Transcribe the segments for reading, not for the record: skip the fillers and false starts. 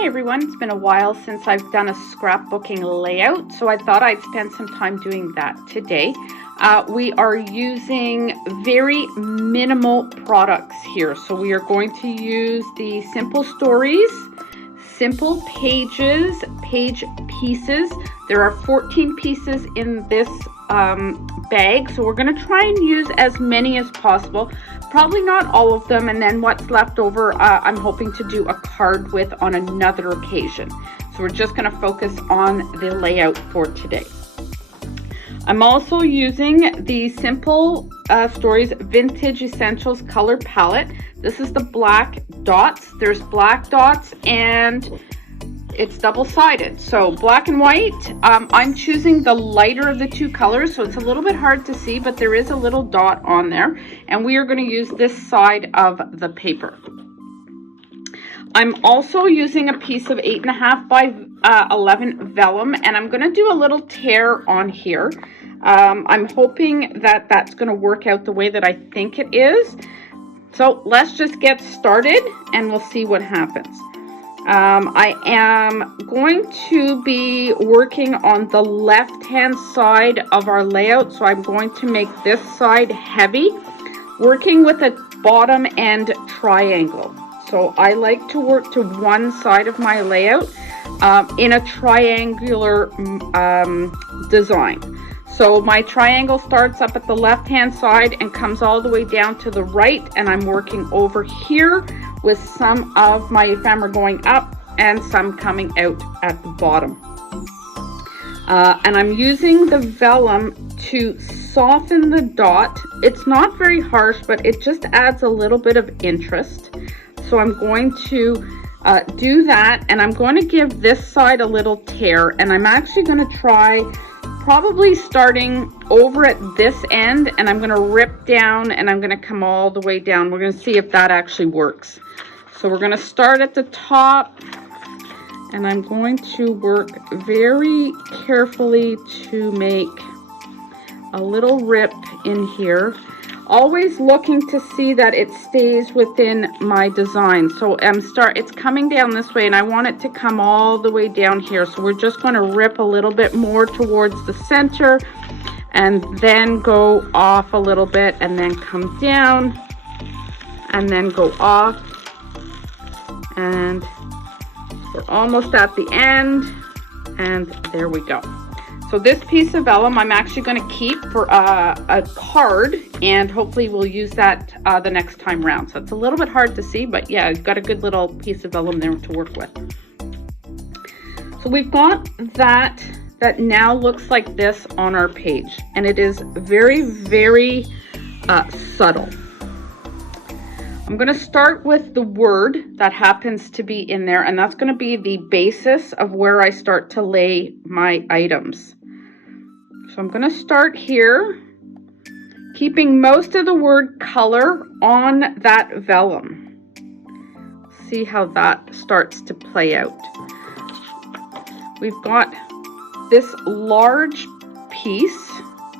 Hi everyone, it's been a while since I've done a scrapbooking layout, so I thought I'd spend some time doing that today. We are using very minimal products here, so we are going to use the Simple Stories, Simple Pages, Page Pieces. There are 14 pieces in this bag, so we're going to try and use as many as possible. Probably not all of them, and then what's left over I'm hoping to do a card with on another occasion. So we're just going to focus on the layout for today. I'm also using the Simple Stories Vintage Essentials color palette. This is the black dots. There's black dots and it's double-sided, so black and white. I'm choosing the lighter of the two colors, so it's a little bit hard to see, but there is a little dot on there, and we are going to use this side of the paper. I'm also using a piece of 8.5 by 11 vellum, and I'm going to do a little tear on here. I'm hoping that that's going to work out the way that I think it is. So let's just get started and we'll see what happens. I am going to be working on the left-hand side of our layout, so I'm going to make this side heavy, working with a bottom end triangle. So I like to work to one side of my layout in a triangular design. So my triangle starts up at the left-hand side and comes all the way down to the right, and I'm working over here with some of my ephemera going up and some coming out at the bottom. And I'm using the vellum to soften the dot. It's not very harsh, but it just adds a little bit of interest. So I'm going to do that, and I'm going to give this side a little tear, and I'm actually going to try probably starting over at this end, and I'm going to rip down and I'm going to come all the way down. We're going to see if that actually works. So we're going to start at the top, and I'm going to work very carefully to make a little rip in here, always looking to see that it stays within my design. So it's coming down this way, and I want it to come all the way down here. So we're just going to rip a little bit more towards the center and then go off a little bit and then come down and then go off. And we're almost at the end, and there we go. So this piece of vellum I'm actually going to keep for a card, and hopefully we'll use that the next time round. So it's a little bit hard to see, but yeah, I've got a good little piece of vellum there to work with. So we've got that now looks like this on our page, and it is very, very subtle. I'm going to start with the word that happens to be in there, and that's going to be the basis of where I start to lay my items. So I'm going to start here, keeping most of the word color on that vellum. See how that starts to play out. We've got this large piece.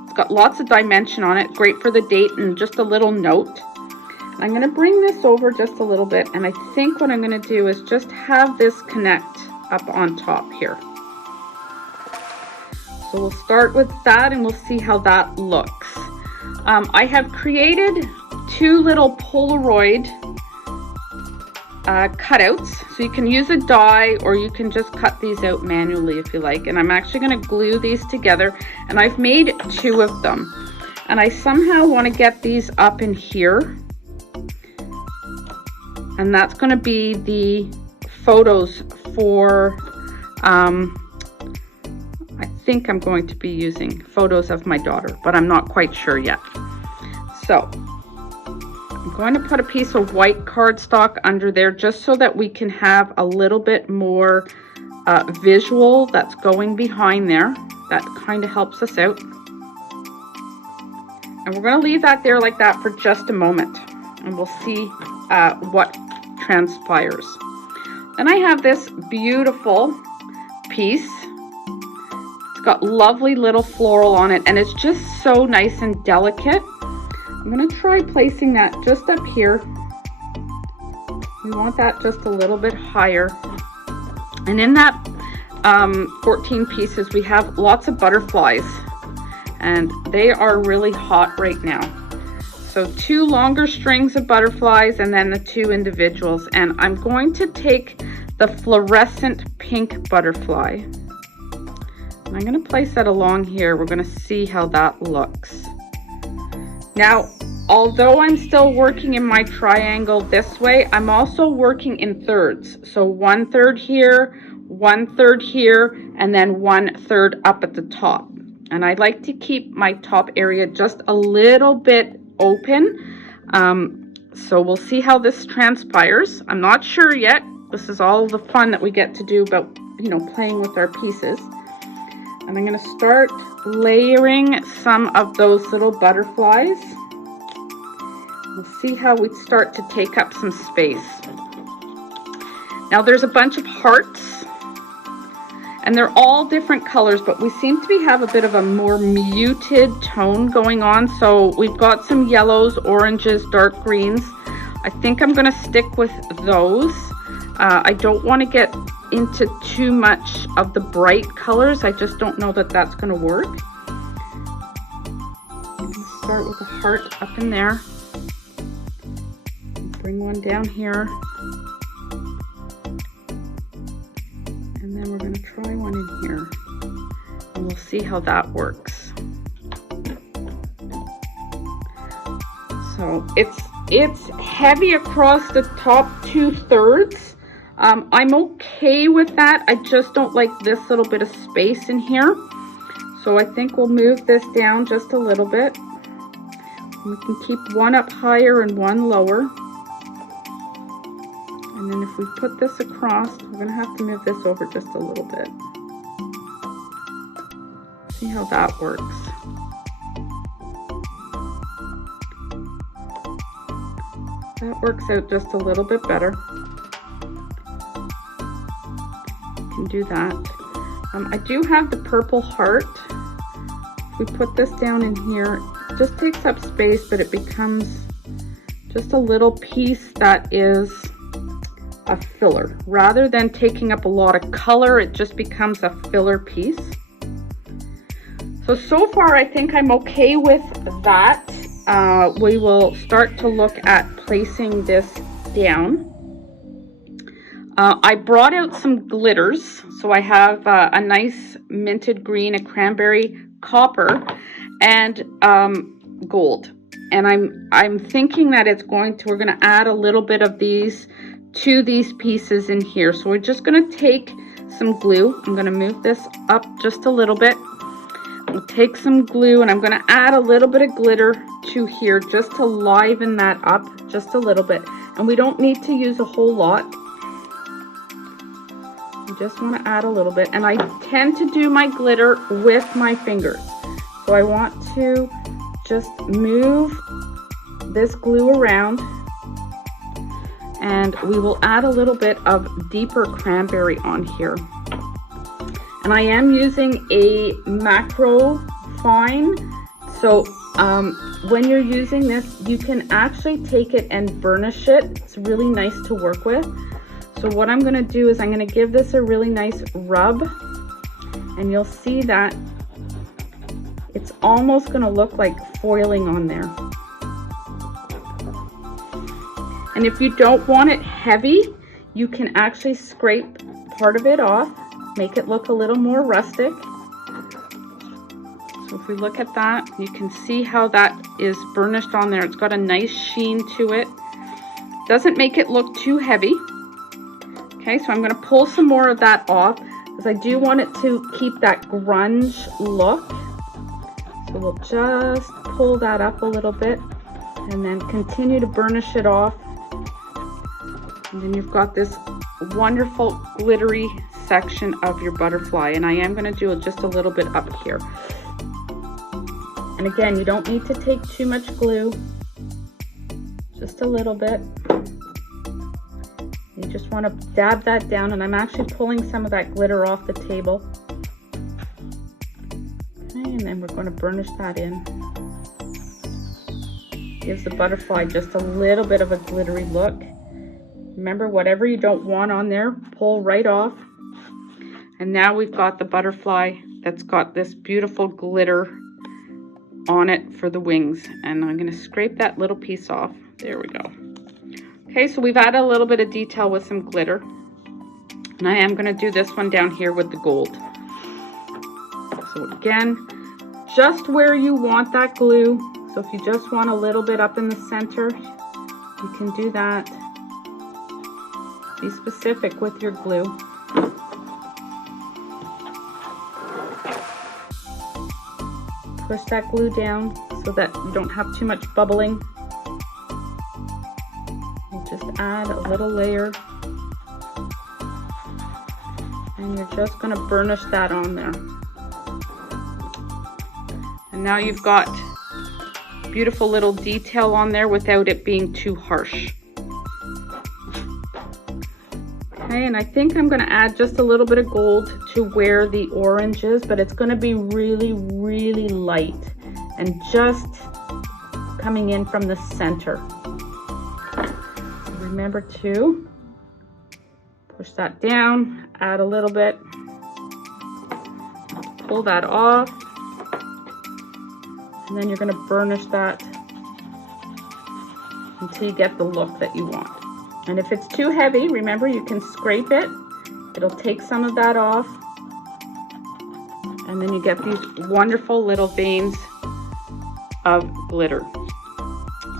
It's got lots of dimension on it, great for the date and just a little note. I'm going to bring this over just a little bit, and I think what I'm going to do is just have this connect up on top here. So we'll start with that and we'll see how that looks. I have created two little Polaroid cutouts, so you can use a die or you can just cut these out manually if you like. And I'm actually going to glue these together, and I've made two of them. And I somehow want to get these up in here. And that's going to be the photos for, I think I'm going to be using photos of my daughter, but I'm not quite sure yet. So I'm going to put a piece of white cardstock under there just so that we can have a little bit more visual that's going behind there. That kind of helps us out. And we're going to leave that there like that for just a moment, and we'll see what transpires. Then I have this beautiful piece. It's got lovely little floral on it, and it's just so nice and delicate. I'm going to try placing that just up here. We want that just a little bit higher. And in that 14 pieces, we have lots of butterflies, and they are really hot right now. So 2 longer strings of butterflies and then the 2 individuals. And I'm going to take the fluorescent pink butterfly. And I'm going to place that along here. We're going to see how that looks. Now, although I'm still working in my triangle this way, I'm also working in thirds. So 1/3 here, 1/3 here, and then 1/3 up at the top. And I like to keep my top area just a little bit open. So we'll see how this transpires. I'm not sure yet. This is all the fun that we get to do about, you know, playing with our pieces. And I'm going to start layering some of those little butterflies. We'll see how we start to take up some space. Now there's a bunch of hearts, and they're all different colors, but we seem to have a bit of a more muted tone going on. So we've got some yellows, oranges, dark greens. I think I'm going to stick with those. I don't want to get into too much of the bright colors. I just don't know that that's going to work. Start with a heart up in there. Bring one down here. And then we're going to try one in here. And we'll see how that works. So it's heavy across the top 2/3. I'm okay with that. I just don't like this little bit of space in here. So I think we'll move this down just a little bit. We can keep one up higher and one lower. And then if we put this across, we're going to have to move this over just a little bit. See how that works. That works out just a little bit better. Can do that. I do have the purple heart. If we put this down in here, it just takes up space, but it becomes just a little piece that is a filler. Rather than taking up a lot of color, it just becomes a filler piece. So far I think I'm okay with that. We will start to look at placing this down. I brought out some glitters. So I have a nice minted green, a cranberry, copper, and gold. And I'm thinking that we're going to add a little bit of these to these pieces in here. So we're just going to take some glue. I'm going to move this up just a little bit. We'll take some glue, and I'm going to add a little bit of glitter to here just to liven that up just a little bit. And we don't need to use a whole lot. I just want to add a little bit. And I tend to do my glitter with my fingers. So I want to just move this glue around, and we will add a little bit of deeper cranberry on here. And I am using a macro fine. So when you're using this, you can actually take it and burnish it. It's really nice to work with. So what I'm going to do is I'm going to give this a really nice rub, and you'll see that it's almost going to look like foiling on there. And if you don't want it heavy, you can actually scrape part of it off, make it look a little more rustic. So if we look at that, you can see how that is burnished on there. It's got a nice sheen to it. Doesn't make it look too heavy. Okay, so I'm going to pull some more of that off because I do want it to keep that grunge look. So we'll just pull that up a little bit and then continue to burnish it off. And then you've got this wonderful glittery section of your butterfly. And I am going to do just a little bit up here. And again, you don't need to take too much glue. Just a little bit. You just want to dab that down. And I'm actually pulling some of that glitter off the table. Okay, and then we're going to burnish that in. Gives the butterfly just a little bit of a glittery look. Remember, whatever you don't want on there, pull right off. And now we've got the butterfly that's got this beautiful glitter on it for the wings. And I'm going to scrape that little piece off. There we go. Okay, so we've added a little bit of detail with some glitter. And I am going to do this one down here with the gold. So again, just where you want that glue. So if you just want a little bit up in the center, you can do that. Be specific with your glue. Push that glue down so that you don't have too much bubbling. You just add a little layer. And you're just going to burnish that on there. And now you've got beautiful little detail on there without it being too harsh. Okay, and I think I'm going to add just a little bit of gold to where the orange is, but it's going to be really, really light and just coming in from the center. So remember to push that down, add a little bit, pull that off, and then you're going to burnish that until you get the look that you want. And if it's too heavy, remember you can scrape it. It'll take some of that off. And then you get these wonderful little veins of glitter.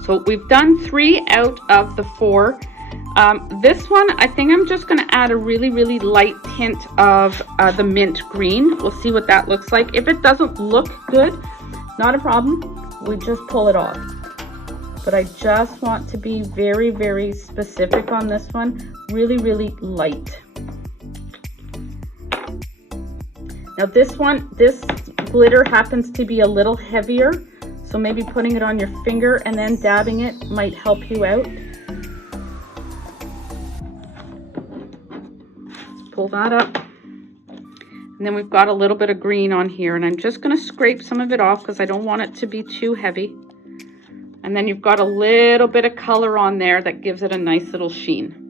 So we've done 3 out of the 4. This one, I think I'm just going to add a really, really light tint of the mint green. We'll see what that looks like. If it doesn't look good, not a problem. We just pull it off. But I just want to be very, very specific on this one. Really, really light. Now this glitter happens to be a little heavier. So maybe putting it on your finger and then dabbing it might help you out. Let's pull that up. And then we've got a little bit of green on here. And I'm just going to scrape some of it off because I don't want it to be too heavy. And then you've got a little bit of color on there that gives it a nice little sheen.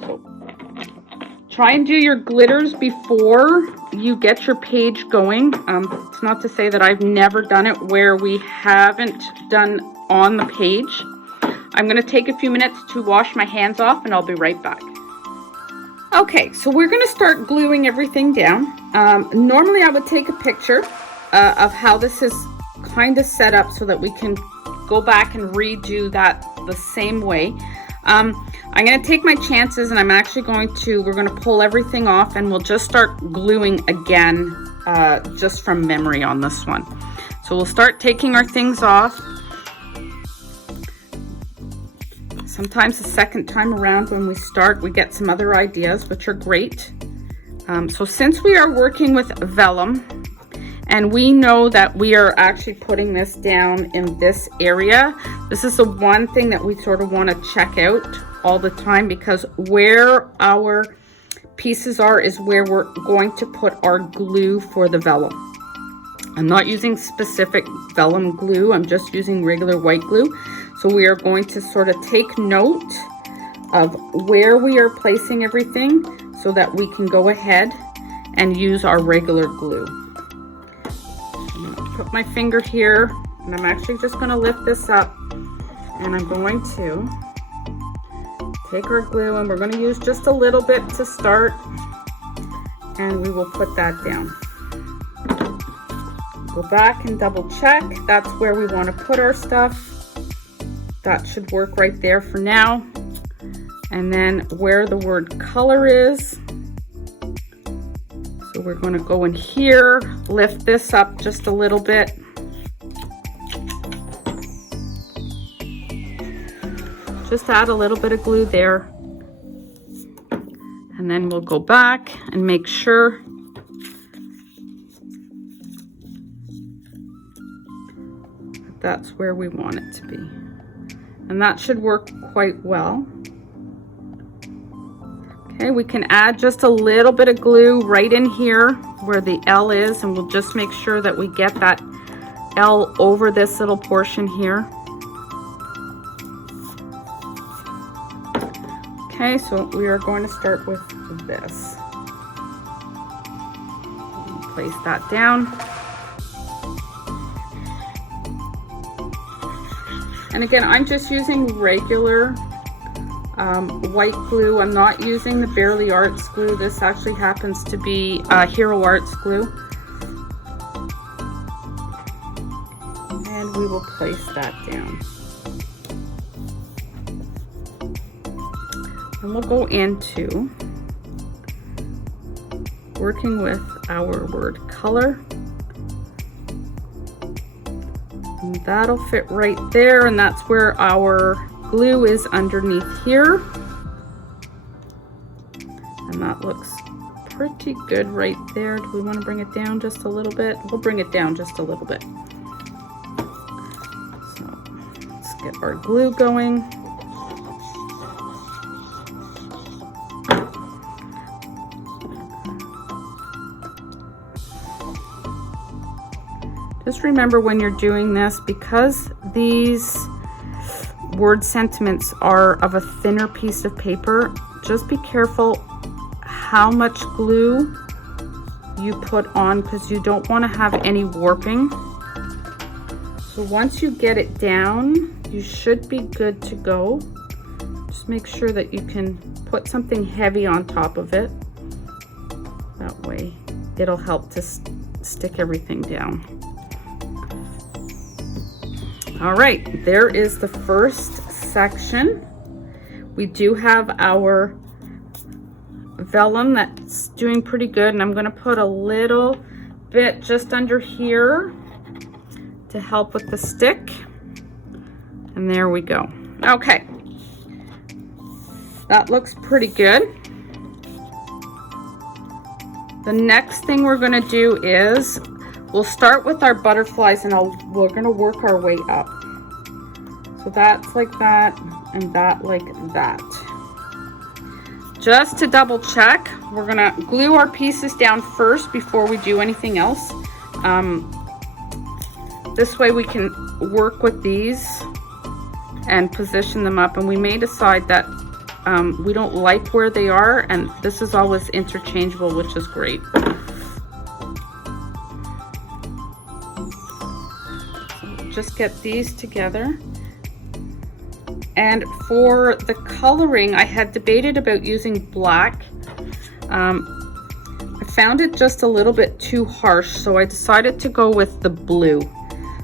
So try and do your glitters before you get your page going. It's not to say that I've never done it where we haven't done on the page. I'm going to take a few minutes to wash my hands off and I'll be right back. Okay, so we're going to start gluing everything down. Normally I would take a picture of how this is kind of set up so that we can go back and redo that the same way. I'm going to take my chances and we're going to pull everything off and we'll just start gluing again just from memory on this one. So we'll start taking our things off. Sometimes the second time around when we start, we get some other ideas, which are great. So since we are working with vellum, and we know that we are actually putting this down in this area, this is the one thing that we sort of want to check out all the time, because where our pieces are is where we're going to put our glue for the vellum. I'm not using specific vellum glue, I'm just using regular white glue. So we are going to sort of take note of where we are placing everything so that we can go ahead and use our regular glue. I'm going to put my finger here and I'm actually just going to lift this up and I'm going to take our glue and we're going to use just a little bit to start and we will put that down. Go back and double check. That's where we want to put our stuff. That should work right there for now. And then where the word color is, so we're going to go in here, lift this up just a little bit. Just add a little bit of glue there. And then we'll go back and make sure that's where we want it to be. And that should work quite well. Okay, we can add just a little bit of glue right in here where the L is, and we'll just make sure that we get that L over this little portion here. Okay, so we are going to start with this. place that down. And again, I'm just using regular white glue. I'm not using the Bearly Arts glue. This actually happens to be Hero Arts glue. And we will place that down. And we'll go into working with our word color. And that'll fit right there, and that's where our glue is underneath here. And that looks pretty good right there. Do we want to bring it down just a little bit? We'll bring it down just a little bit. So let's get our glue going. Just remember when you're doing this, because these word sentiments are of a thinner piece of paper, just be careful how much glue you put on, because you don't want to have any warping. So once you get it down, you should be good to go. Just make sure that you can put something heavy on top of it. That way it'll help to stick everything down. All right, there is the first section. We do have our vellum that's doing pretty good, and I'm going to put a little bit just under here to help with the stick. And there we go. Okay, that looks pretty good. The next thing we're going to do is we'll start with our butterflies, and we're going to work our way up. So that's like that, and that like that. Just to double check, we're going to glue our pieces down first before we do anything else. This way we can work with these and position them up, and we may decide that we don't like where they are, and this is always interchangeable, which is great. Just get these together. And for the coloring, I had debated about using black. I found it just a little bit too harsh, so I decided to go with the blue.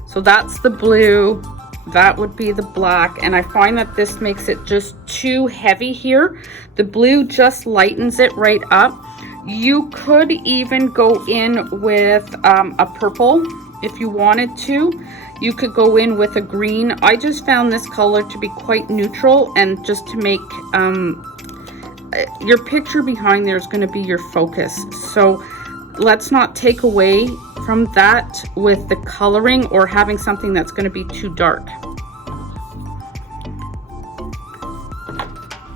So that's the blue, that would be the black, and I find that this makes it just too heavy here. The blue just lightens it right up. You could even go in with a purple if you wanted to. You could go in with a green. I just found this color to be quite neutral, and just to make your picture behind there is going to be your focus. So let's not take away from that with the coloring or having something that's going to be too dark.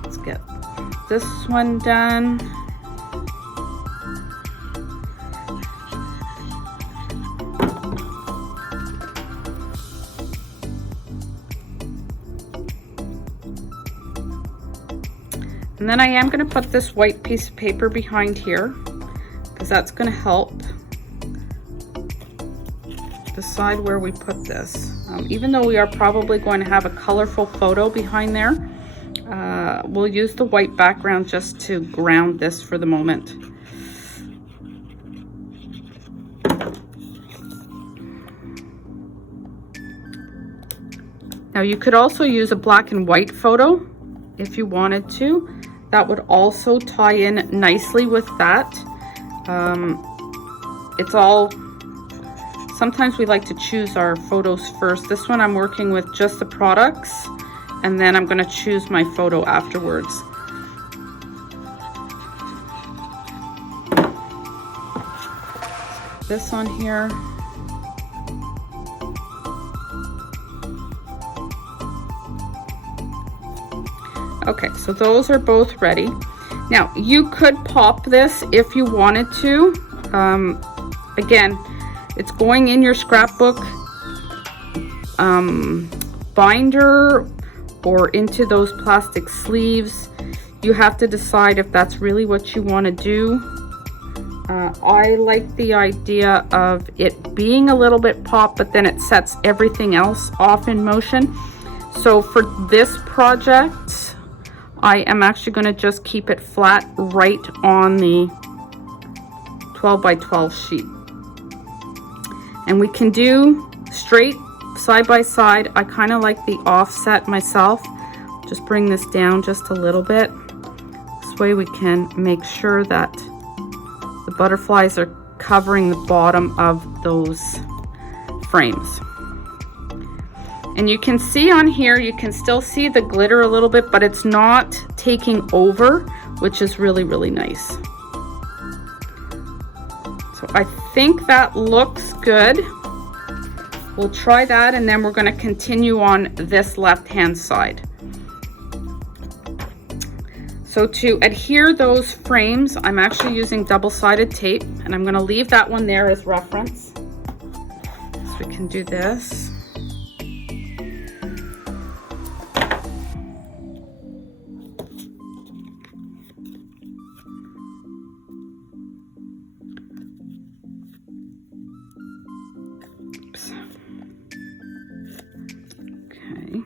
Let's get this one done. And then I am going to put this white piece of paper behind here, because that's going to help decide where we put this. Even though we are probably going to have a colorful photo behind there, we'll use the white background just to ground this for the moment. Now you could also use a black and white photo if you wanted to. That would also tie in nicely with that. It's all, sometimes we like to choose our photos first. This one I'm working with just the products, and then I'm going to choose my photo afterwards. This on here. Okay, so those are both ready. Now you could pop this if you wanted to. Again, it's going in your scrapbook binder or into those plastic sleeves. You have to decide if that's really what you want to do. I like the idea of it being a little bit pop, but then it sets everything else off in motion. So for this project, I am actually going to just keep it flat right on the 12 by 12 sheet. And we can do straight side by side. I kind of like the offset myself. Just bring this down just a little bit. This way we can make sure that the butterflies are covering the bottom of those frames. And you can see on here, you can still see the glitter a little bit, but it's not taking over, which is really, really nice. So I think that looks good. We'll try that, and then we're going to continue on this left-hand side. So to adhere those frames, I'm actually using double-sided tape, and I'm going to leave that one there as reference. So we can do this. Oops. Okay.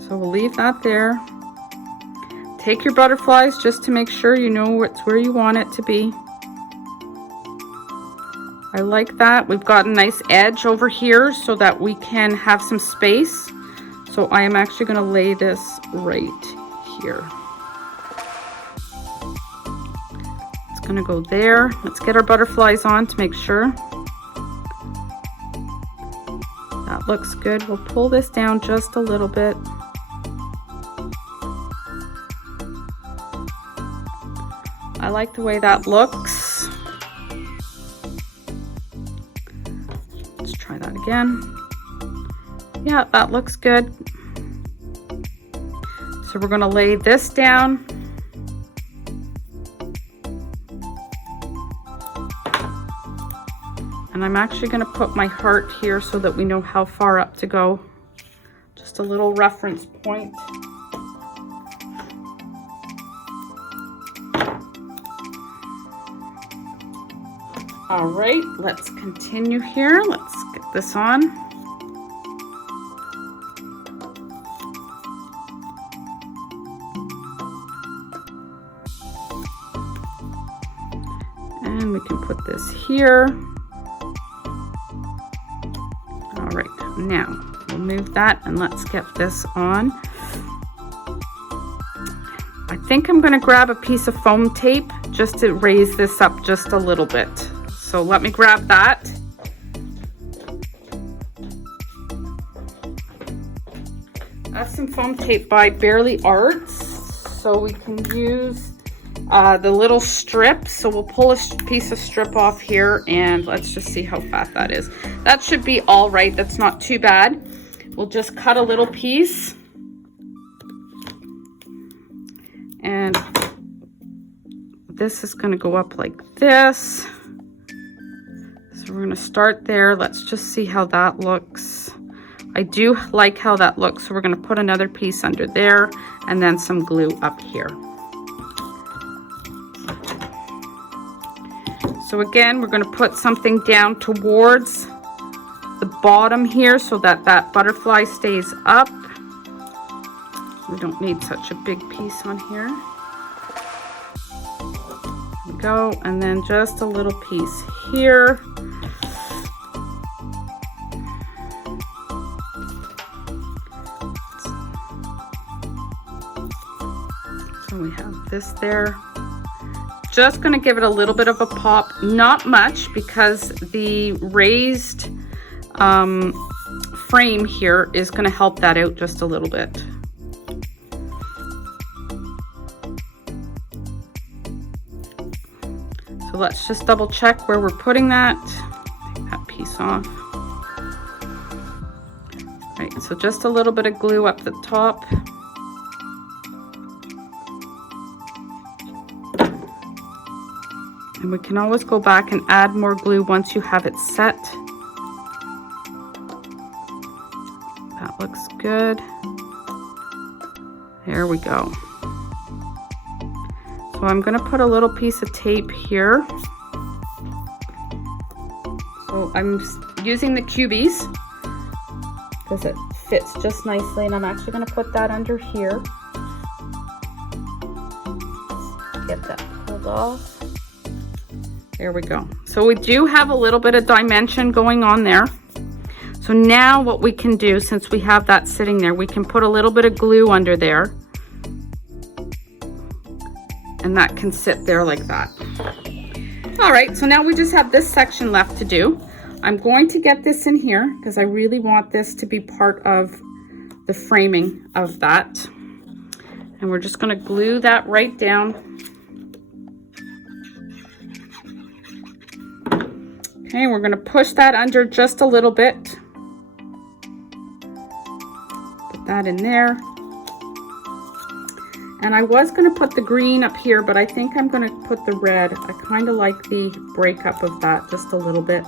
So we'll leave that there. Take your butterflies just to make sure you know it's where you want it to be. I like that. We've got a nice edge over here so that we can have some space. So I am actually going to lay this right here. It's going to go there. Let's get our butterflies on to make sure. That looks good. We'll pull this down just a little bit. I like the way that looks. Let's try that again. Yeah, that looks good. So we're going to lay this down. And I'm actually going to put my heart here so that we know how far up to go. Just a little reference point. All right, let's continue here. Let's get this on. And we can put this here. All right, now we'll move that and let's get this on. I think I'm going to grab a piece of foam tape just to raise this up just a little bit. So let me grab that. That's some foam tape by Bearly Arts. So we can use the little strip. So we'll pull a piece of strip off here and let's just see how fat that is. That should be all right. That's not too bad. We'll just cut a little piece. And this is going to go up like this. So we're going to start there. Let's just see how that looks. I do like how that looks. So we're going to put another piece under there and then some glue up here. So again, we're going to put something down towards the bottom here so that that butterfly stays up. We don't need such a big piece on here. There we go. And then just a little piece here. So we have this there. Just going to give it a little bit of a pop, not much, because the raised frame here is going to help that out just a little bit. So let's just double check where we're putting that. Take that piece off. Right, so just a little bit of glue up the top. And we can always go back and add more glue once you have it set. That looks good. There we go. So I'm going to put a little piece of tape here. So I'm using the cubies because it fits just nicely, and I'm actually going to put that under here. Get that pulled off. There we go. So we do have a little bit of dimension going on there. So now what we can do, since we have that sitting there, we can put a little bit of glue under there. And that can sit there like that. All right, so now we just have this section left to do. I'm going to get this in here because I really want this to be part of the framing of that. And we're just going to glue that right down. Okay, we're going to push that under just a little bit. Put that in there. And I was going to put the green up here, but I think I'm going to put the red. I kind of like the breakup of that just a little bit.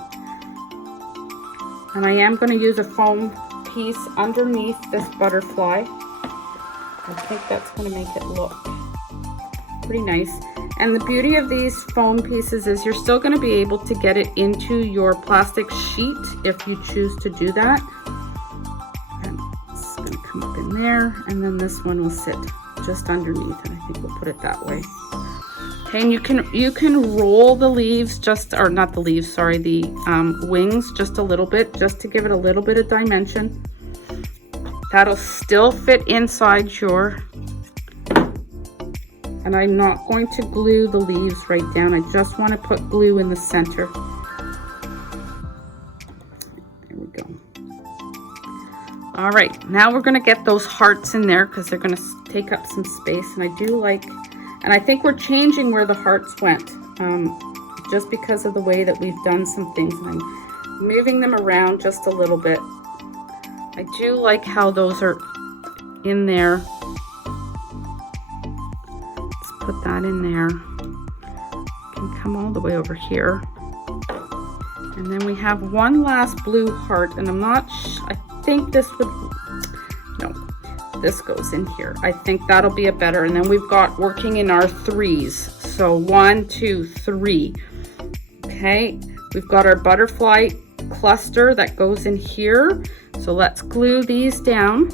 And I am going to use a foam piece underneath this butterfly. I think that's going to make it look pretty nice. And the beauty of these foam pieces is you're still going to be able to get it into your plastic sheet if you choose to do that. And it's going to come up in there, and then this one will sit just underneath, and I think we'll put it that way. Okay, and you can roll the leaves just, or not the leaves, sorry, the wings just a little bit, just to give it a little bit of dimension. That'll still fit inside your, and I'm not going to glue the leaves right down. I just want to put glue in the center. There we go. All right, now we're going to get those hearts in there because they're going to take up some space. And I do like, and I think we're changing where the hearts went just because of the way that we've done some things. And I'm moving them around just a little bit. I do like how those are in there. Let's put that in there. Can come all the way over here. And then we have one last blue heart, and I'm not I think this would, no, this goes in here. I think that'll be a better, and then we've got working in our threes. So 1, 2, 3. Okay, we've got our butterfly cluster that goes in here. So let's glue these down.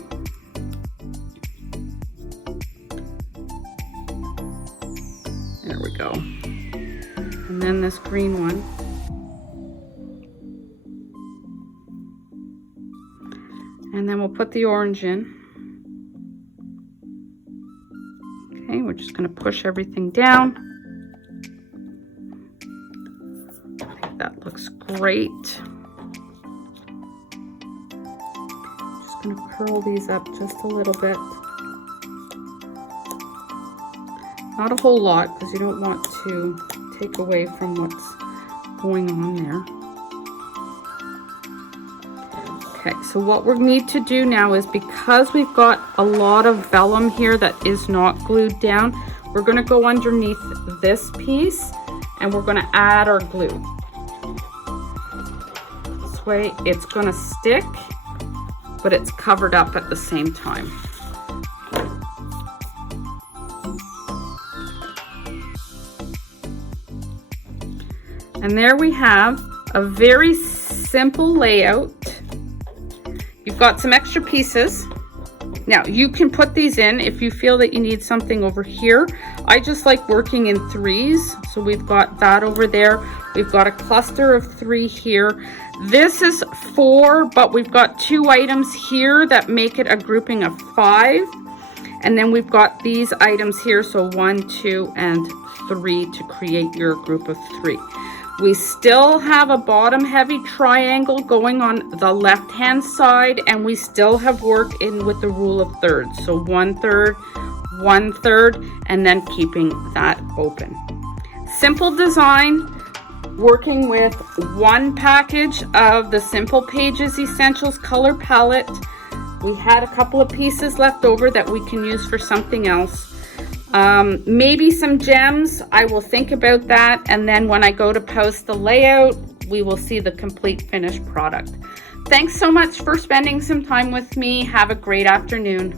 There we go. And then this green one. And then we'll put the orange in. Okay, we're just going to push everything down. I think that looks great. Just going to curl these up just a little bit. Not a whole lot because you don't want to take away from what's going on there. Okay, so what we need to do now is, because we've got a lot of vellum here that is not glued down, we're going to go underneath this piece and we're going to add our glue. This way it's going to stick, but it's covered up at the same time. And there we have a very simple layout. You've got some extra pieces. Now you can put these in if you feel that you need something over here. I just like working in threes. So we've got that over there. We've got a cluster of 3 here. This is 4, but we've got 2 items here that make it a grouping of 5. And then we've got these items here. So 1, 2, and 3 to create your group of 3. We still have a bottom heavy triangle going on the left hand side, and we still have work in with the rule of thirds. So 1/3, 1/3, and then keeping that open. Simple design, working with one package of the Simple Pages Essentials color palette. We had a couple of pieces left over that we can use for something else. Maybe some gems. I will think about that, and then when I go to post the layout, we will see the complete finished product. Thanks so much for spending some time with me. Have a great afternoon.